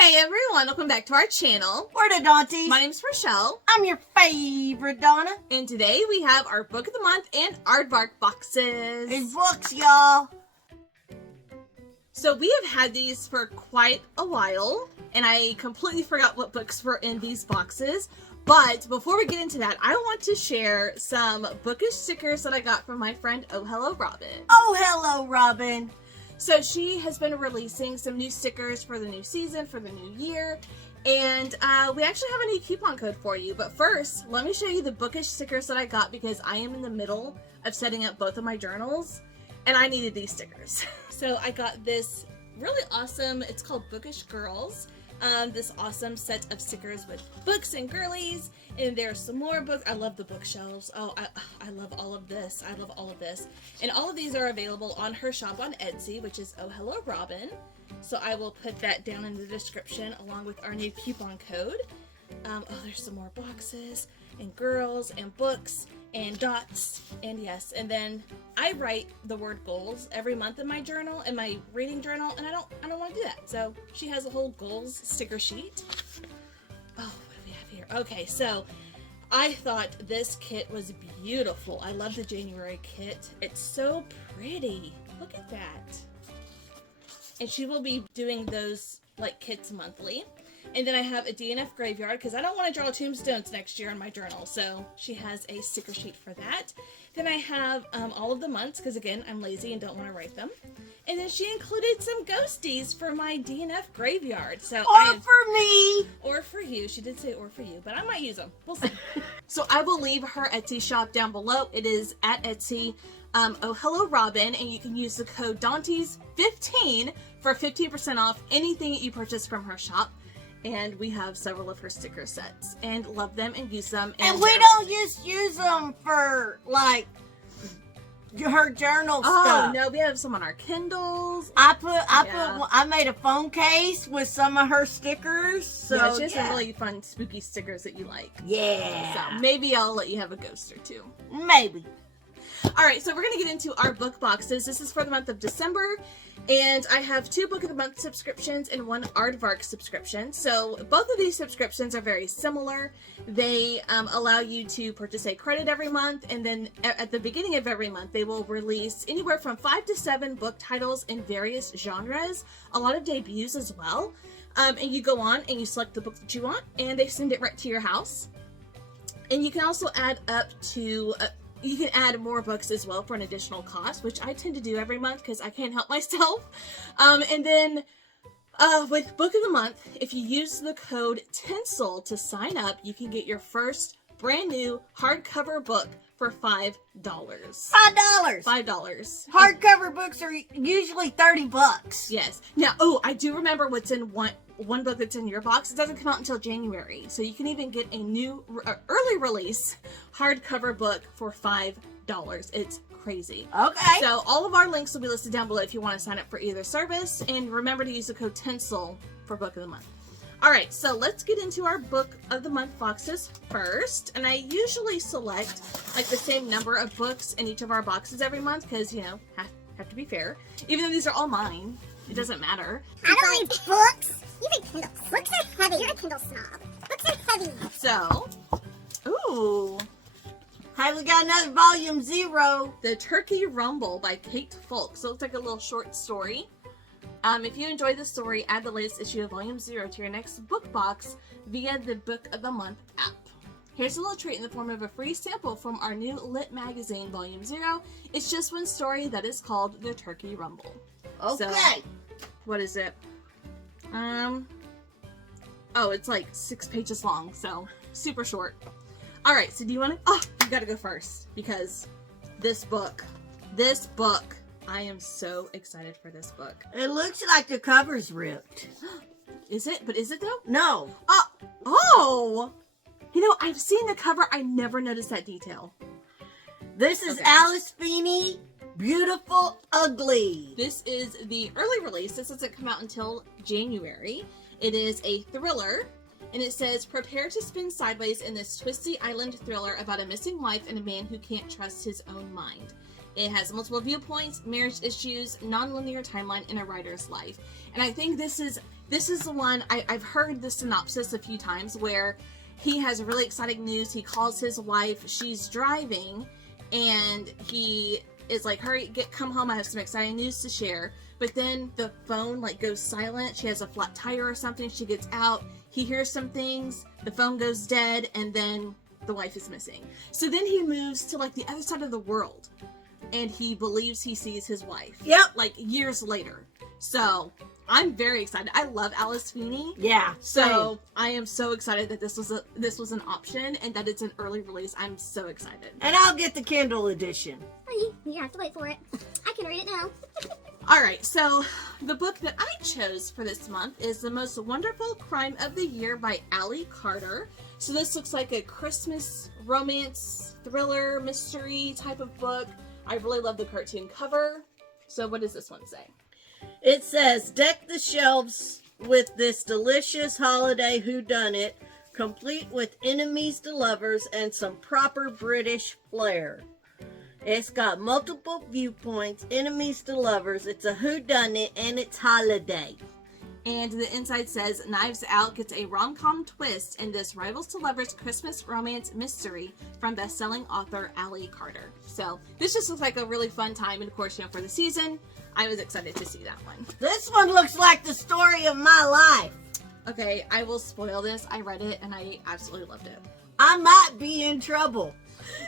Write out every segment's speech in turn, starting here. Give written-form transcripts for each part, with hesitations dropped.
Hey everyone, welcome back to our channel. We're the Dawnties. My name's Rochelle. I'm your favorite Donna. And today we have our book of the month and Artvark boxes. It's books, y'all. So we have had these for quite a while, and I completely forgot what books were in these boxes. But before we get into that, I want to share some Bookish stickers that I got from my friend ohelloRobin. ohelloRobin. So she has been releasing some new stickers for the new season, for the new year, and we actually have a new coupon code for you. But first, let me show you the Bookish stickers that I got because I am in the middle of setting up both of my journals, and I needed these stickers. So I got this really awesome, it's called Bookish Girls, this awesome set of stickers with books and girlies, and there's some more books. I love the bookshelves. Oh, I love all of this. I love all of this. And all of these are available on her shop on Etsy, which is ohelloRobin. So I will put that down in the description along with our new coupon code. Oh, there's some more boxes and girls and books and dots and yes, and then I write the word goals every month in my journal, in my reading journal, and I don't want to do that. So she has a whole goals sticker sheet. Oh, what do we have here? Okay, so I thought this kit was beautiful. I love the January kit. It's so pretty. Look at that. And she will be doing those like kits monthly. And then I have a DNF graveyard because I don't want to draw tombstones next year in my journal. So she has a sticker sheet for that. Then I have all of the months because, again, I'm lazy and don't want to write them. And then she included some ghosties for my DNF graveyard. So for me. Or for you. She did say or for you, but I might use them. We'll see. So I will leave her Etsy shop down below. It is at Etsy, ohelloRobin, and you can use the code Dawnties15 for 15% off anything that you purchase from her shop. And we have several of her sticker sets and love them and use them. And we don't just use them for like her journal stuff. Oh no, we have some on our Kindles. I made a phone case with some of her stickers. So yeah, she has some really fun spooky stickers that you like. Yeah. So maybe I'll let you have a ghost or two. Maybe. Alright, so we're going to get into our book boxes. This is for the month of December, and I have 2 Book of the Month subscriptions and 1 Artvark subscription. So both of these subscriptions are very similar. They allow you to purchase a credit every month, and then at the beginning of every month, they will release anywhere from 5 to 7 book titles in various genres, a lot of debuts as well. And you go on and you select the book that you want, and they send it right to your house. And you can also add up to... you can add more books as well for an additional cost, which I tend to do every month because I can't help myself. And then with Book of the Month, if you use the code TINSEL to sign up, you can get your first brand new hardcover book for $5. $5. Hardcover books are usually $30. Yes. Now, oh, I do remember what's in one book that's in your box. It doesn't come out until January, so you can even get a new early release hardcover book for $5. It's crazy. Okay. So all of our links will be listed down below if you want to sign up for either service, and remember to use the code TINSEL for Book of the Month. Alright, so let's get into our Book of the Month boxes first, and I usually select like the same number of books in each of our boxes every month because, you know, have to be fair. Even though these are all mine, it doesn't matter. I don't read books. You read Kindles. Books are heavy. You're a Kindle snob. Books are heavy. So, ooh. Hey, we got another volume 0. The Turkey Rumble by Kate Folk. So it's like a little short story. If you enjoy the story, add the latest issue of Volume 0 to your next book box via the Book of the Month app. Here's a little treat in the form of a free sample from our new lit magazine, Volume 0. It's just one story that is called The Turkey Rumble. Okay. So, what is it? Oh, it's like 6 pages long, so super short. Alright, so do you want to... Oh, you gotta go first, because this book, I am so excited for this book. It looks like the cover's ripped. Is it? But is it though? No. Oh! You know, I've seen the cover. I never noticed that detail. This is Alice Feeney, Beautiful Ugly. This is the early release. This doesn't come out until January. It is a thriller, and it says, prepare to spin sideways in this twisty island thriller about a missing wife and a man who can't trust his own mind. It has multiple viewpoints, marriage issues, non-linear timeline, and a writer's life. And I think this is the one, I've heard the synopsis a few times where he has really exciting news. He calls his wife, she's driving, and he is like, hurry, come home, I have some exciting news to share. But then the phone like goes silent. She has a flat tire or something. She gets out. He hears some things. The phone goes dead, and then the wife is missing. So then he moves to like the other side of the world, and he believes he sees his wife. Yep. Like years later. So I'm very excited. I love Alice Feeney. Yeah. So I am so excited that this was an option and that it's an early release. I'm so excited. And I'll get the Kindle edition. Oh, you have to wait for it. I can read it now. All right, so the book that I chose for this month is The Most Wonderful Crime of the Year by Allie Carter. So this looks like a Christmas romance, thriller, mystery type of book. I really love the cartoon cover. So what does this one say? It says, deck the shelves with this delicious holiday whodunit, complete with enemies to lovers and some proper British flair. It's got multiple viewpoints, enemies to lovers, it's a whodunit, and it's holiday. And the inside says, Knives Out gets a rom-com twist in this rivals to lovers Christmas romance mystery from best-selling author Allie Carter. So this just looks like a really fun time, and of course, for the season, I was excited to see that one. This one looks like the story of my life. Okay, I will spoil this. I read it and I absolutely loved it. I might be in trouble.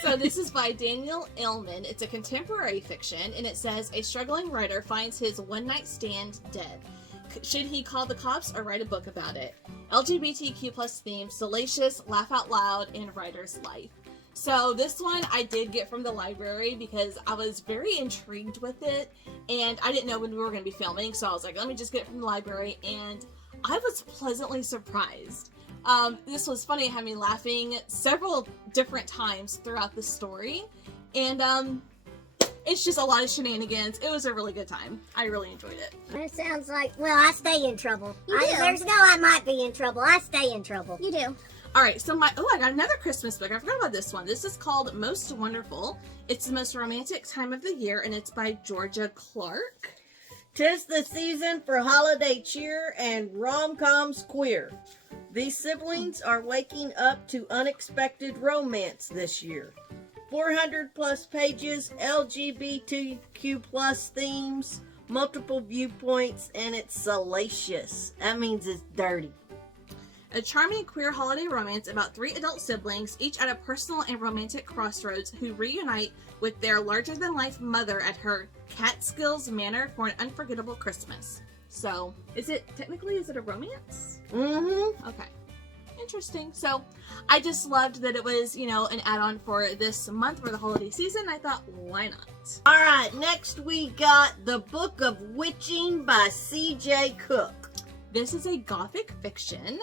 So this is by Daniel Ellman. It's a contemporary fiction, and it says a struggling writer finds his one-night stand dead. Should he call the cops or write a book about it? LGBTQ plus theme, salacious, laugh out loud, and writer's life. So this one I did get from the library because I was very intrigued with it, and I didn't know when we were going to be filming, so I was like, let me just get it from the library, and I was pleasantly surprised. This was funny, it had me laughing several different times throughout the story, and it's just a lot of shenanigans. It was a really good time. I really enjoyed it. It sounds like, well, I stay in trouble. You do. There's no I might be in trouble. I stay in trouble. You do. All right, so I got another Christmas book. I forgot about this one. This is called Most Wonderful. It's the most romantic time of the year, and it's by Georgia Clark. 'Tis the season for holiday cheer and rom-coms queer. These siblings are waking up to unexpected romance this year. 400 plus pages, LGBTQ plus themes, multiple viewpoints, and it's salacious. That means it's dirty. A charming queer holiday romance about 3 adult siblings, each at a personal and romantic crossroads, who reunite with their larger-than-life mother at her Catskills Manor for an unforgettable Christmas. So, is it a romance? Mm-hmm. Okay. Interesting. So, I just loved that it was, an add-on for this month for the holiday season. I thought, why not? All right, next we got The Book of Witching by C.J. Cook. This is a gothic fiction,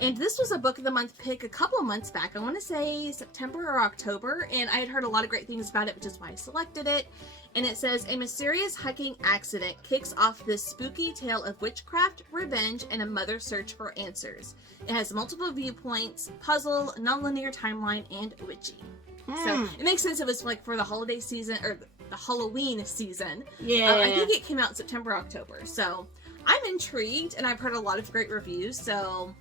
and this was a book of the month pick a couple of months back. I want to say September or October, and I had heard a lot of great things about it, which is why I selected it. And it says, a mysterious hiking accident kicks off this spooky tale of witchcraft, revenge, and a mother's search for answers. It has multiple viewpoints, puzzle, non-linear timeline, and witchy. So it makes sense it was like for the holiday season, or the Halloween season. Yeah. I think it came out in September, October. So I'm intrigued, and I've heard a lot of great reviews, so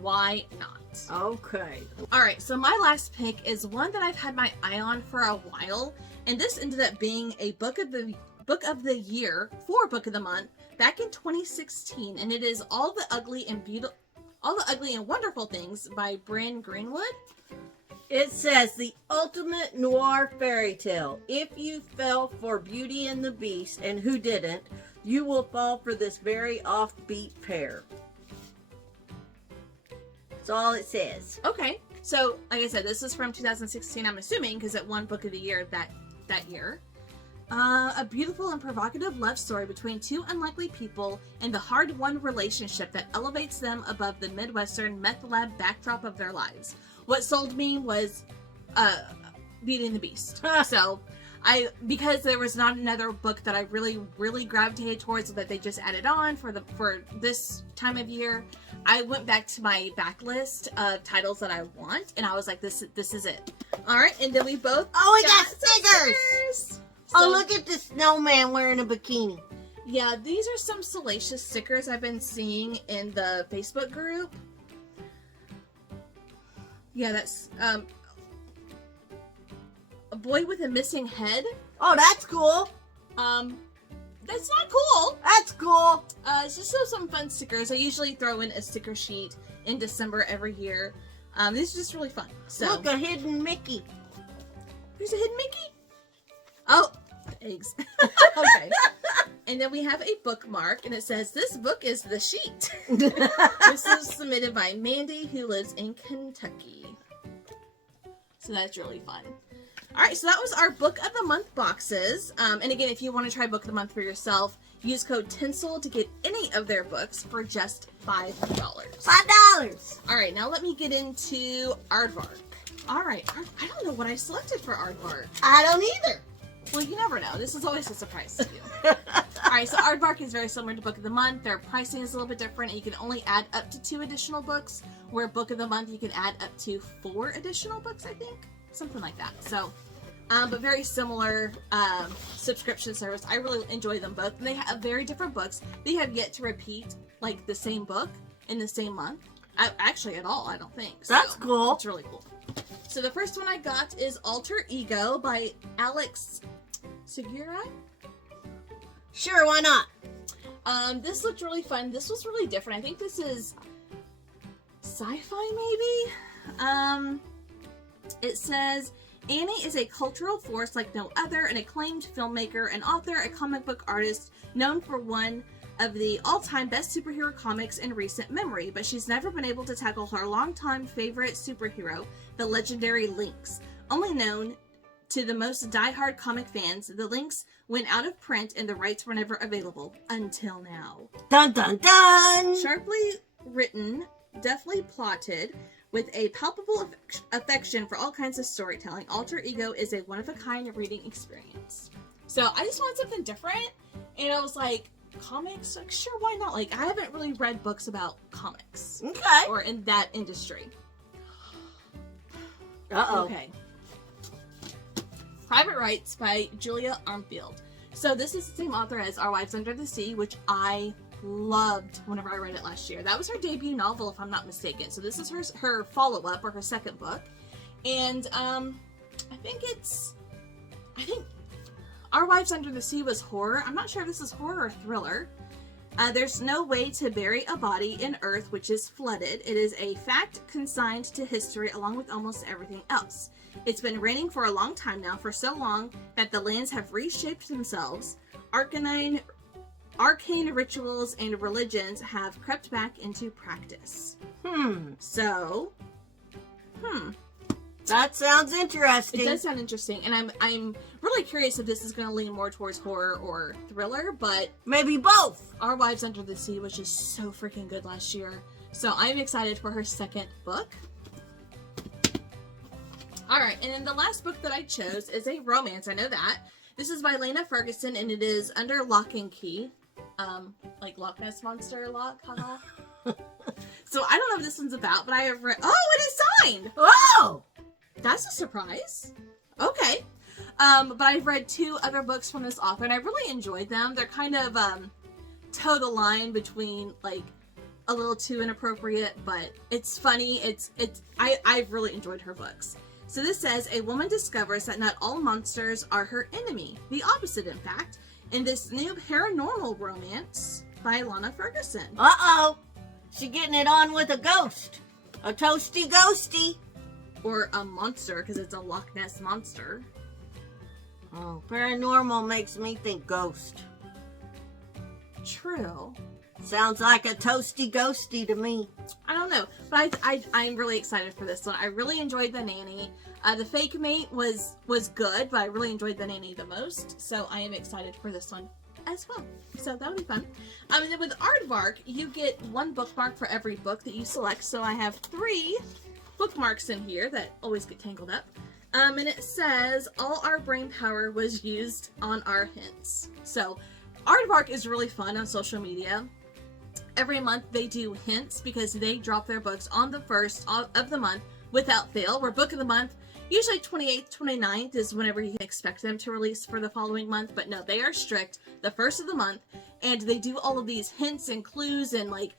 why not? Okay. All right, so my last pick is one that I've had my eye on for a while, and this ended up being a book of the year for book of the month back in 2016, and it is All the Ugly and Wonderful Things by Bryn Greenwood. It says, the ultimate noir fairy tale. If you fell for Beauty and the Beast, and who didn't, you will fall for this very offbeat pair. That's all it says. Okay, so like I said, this is from 2016, I'm assuming, because it won Book of the Year that year. A beautiful and provocative love story between 2 unlikely people and the hard-won relationship that elevates them above the Midwestern meth lab backdrop of their lives. What sold me was Beauty and the Beast. So, because there was not another book that I really gravitated towards that they just added on for this time of year, I went back to my backlist of titles that I want, and I was like, this is it. All right, and then we both got stickers! Oh, look at the snowman wearing a bikini. Yeah, these are some salacious stickers I've been seeing in the Facebook group. Yeah, that's a boy with a missing head. Oh, that's cool. That's not cool. That's cool. It's just some fun stickers. I usually throw in a sticker sheet in December every year. These are just really fun. So Look, a hidden Mickey. there's a hidden Mickey. Oh, eggs. Okay. And then we have a bookmark, and it says, "This book is the sheet." This is submitted by Mandy, who lives in Kentucky. So that's really fun. All right, so that was our Book of the Month boxes. And again, if you want to try Book of the Month for yourself, use code TINSEL to get any of their books for just $5. $5. All right, now let me get into Artvark. All right, I don't know what I selected for Artvark. I don't either. Well, you never know. This is always a surprise to you. All right, so Artvark is very similar to Book of the Month. Their pricing is a little bit different. You can only add up to 2 additional books, where Book of the Month you can add up to 4 additional books, I think. Something like that. So, but very similar subscription service. I really enjoy them both. And they have very different books. They have yet to repeat like the same book in the same month. Actually, at all, I don't think. So, That's cool. It's really cool. So the first one I got is Alter Ego by Alex Segura. Sure, why not? This looked really fun. This was really different. I think this is sci-fi, maybe? It says, Annie is a cultural force like no other, an acclaimed filmmaker, an author, a comic book artist, known for one of the all-time best superhero comics in recent memory, but she's never been able to tackle her longtime favorite superhero, the legendary Lynx. Only known to the most die-hard comic fans, the Lynx went out of print and the rights were never available until now. Dun dun dun! Sharply written, deftly plotted, with a palpable affection for all kinds of storytelling, Alter Ego is a one-of-a-kind reading experience. So I just wanted something different, and I was like, comics? Like, sure, why not? Like, I haven't really read books about comics. Okay. Or in that industry. Uh-oh. Okay. Private Rights by Julia Armfield. So this is the same author as Our Wives Under the Sea, which I loved whenever I read it last year. That was her debut novel, if I'm not mistaken. So this is her follow-up, or her second book. And I think Our Wives Under the Sea was horror. I'm not sure if this is horror or thriller. There's no way to bury a body in earth which is flooded. It is a fact consigned to history along with almost everything else. It's been raining for a long time now, for so long that the lands have reshaped themselves. Arcane rituals and religions have crept back into practice. So, That sounds interesting. it does sound interesting, and I'm really curious if this is going to lean more towards horror or thriller, but Maybe both. Our Wives Under the Sea was just so freaking good last year. So I'm excited for her second book. Alright, and then the last book that I chose is a romance, I know that. This is by Lena Ferguson, and it is Under Lock and Key. Like Loch Ness Monster lock, haha. So I don't know what this one's about, but I have read... Oh, it is signed! Oh! That's a surprise. Okay. But I've read 2 other books from this author, and I really enjoyed them. They're kind of, toe the line between, like, a little too inappropriate, but it's funny. I've really enjoyed her books. So this says, a woman discovers that not all monsters are her enemy. The opposite, in fact, in this new paranormal romance by Lana Ferguson. Uh-oh. She getting it on with a ghost. A toasty ghosty. Or a monster, because it's a Loch Ness monster. Oh, paranormal makes me think ghost. True. Sounds like a toasty ghosty to me. I don't know, but I'm really excited for this one. I really enjoyed The Nanny. The Fake Mate was good, but I really enjoyed The Nanny the most, so I am excited for this one as well. So that'll be fun. And then with Artvark, you get 1 bookmark for every book that you select, so I have 3 bookmarks in here that always get tangled up. And it says, all our brain power was used on our hints. So Artvark is really fun on social media. Every month they do hints because they drop their books on the first of the month without fail. Where Book of the Month, Usually 28th, 29th is whenever you can expect them to release for the following month, but no, they are strict the first of the month, and they do all of these hints and clues, and like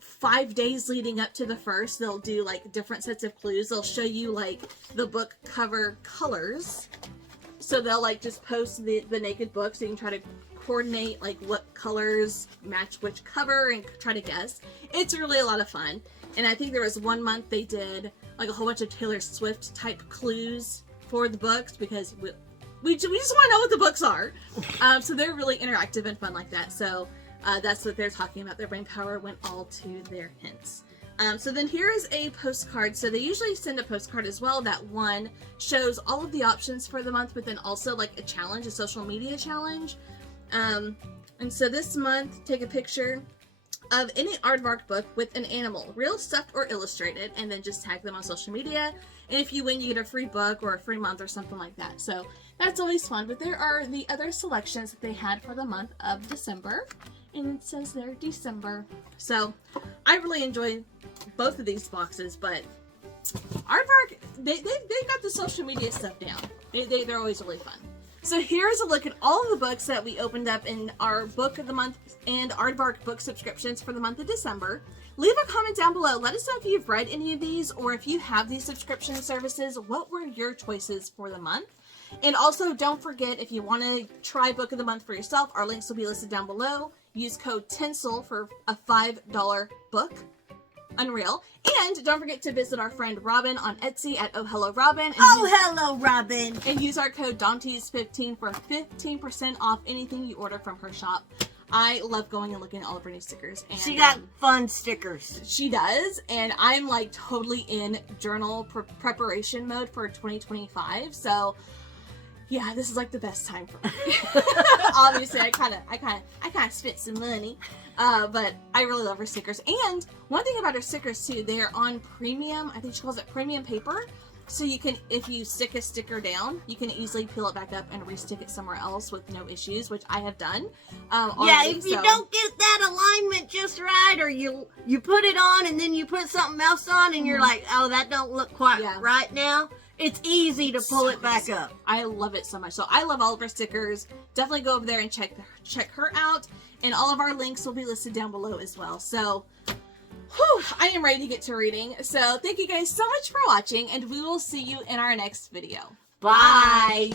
5 days leading up to the first, they'll do like different sets of clues. They'll show you like the book cover colors. So they'll like just post the naked book so you can try to coordinate like what colors match which cover and try to guess. It's really a lot of fun. And I think there was one month they did like a whole bunch of Taylor Swift type clues for the books because we just want to know what the books are. So they're really interactive and fun like that. So that's what they're talking about. Their brain power went all to their hints. So then here is a postcard. So they usually send a postcard as well. That one shows all of the options for the month, but then also like a challenge, a social media challenge. And so this month, take a picture of any Artvark book with an animal, real, stuffed, or illustrated, and then just tag them on social media. And if you win, you get a free book or a free month or something like that. So that's always fun. But there are the other selections that they had for the month of December. And it says there December. So I really enjoy both of these boxes, but Artvark, they got the social media stuff down. They're always really fun. So here's a look at all of the books that we opened up in our book of the month and Artvark book subscriptions for the month of December. Leave a comment down below. Let us know if you've read any of these or if you have these subscription services. What were your choices for the month? And also don't forget, if you want to try book of the month for yourself, our links will be listed down below. Use code TINSEL for a $5 book. Unreal. And don't forget to visit our friend Robin on Etsy at ohelloRobin. ohelloRobin. And use our code Dawnties15 for 15% off anything you order from her shop. I love going and looking at all of her new stickers. And she got fun stickers. She does. And I'm like totally in journal preparation mode for 2025. So yeah, this is like the best time for me. Obviously, I kind of spent some money, but I really love her stickers. And one thing about her stickers too, they are on premium. I think she calls it premium paper. So you can, if you stick a sticker down, you can easily peel it back up and re-stick it somewhere else with no issues, which I have done. Yeah, if you don't get that alignment just right, or you put it on and then you put something else on, and you're like, oh, that don't look quite right now. It's easy to pull it back up. I love it so much. So I love all of her stickers. Definitely go over there and check her out. And all of our links will be listed down below as well. So, whew, I am ready to get to reading. So thank you guys so much for watching, and we will see you in our next video. Bye.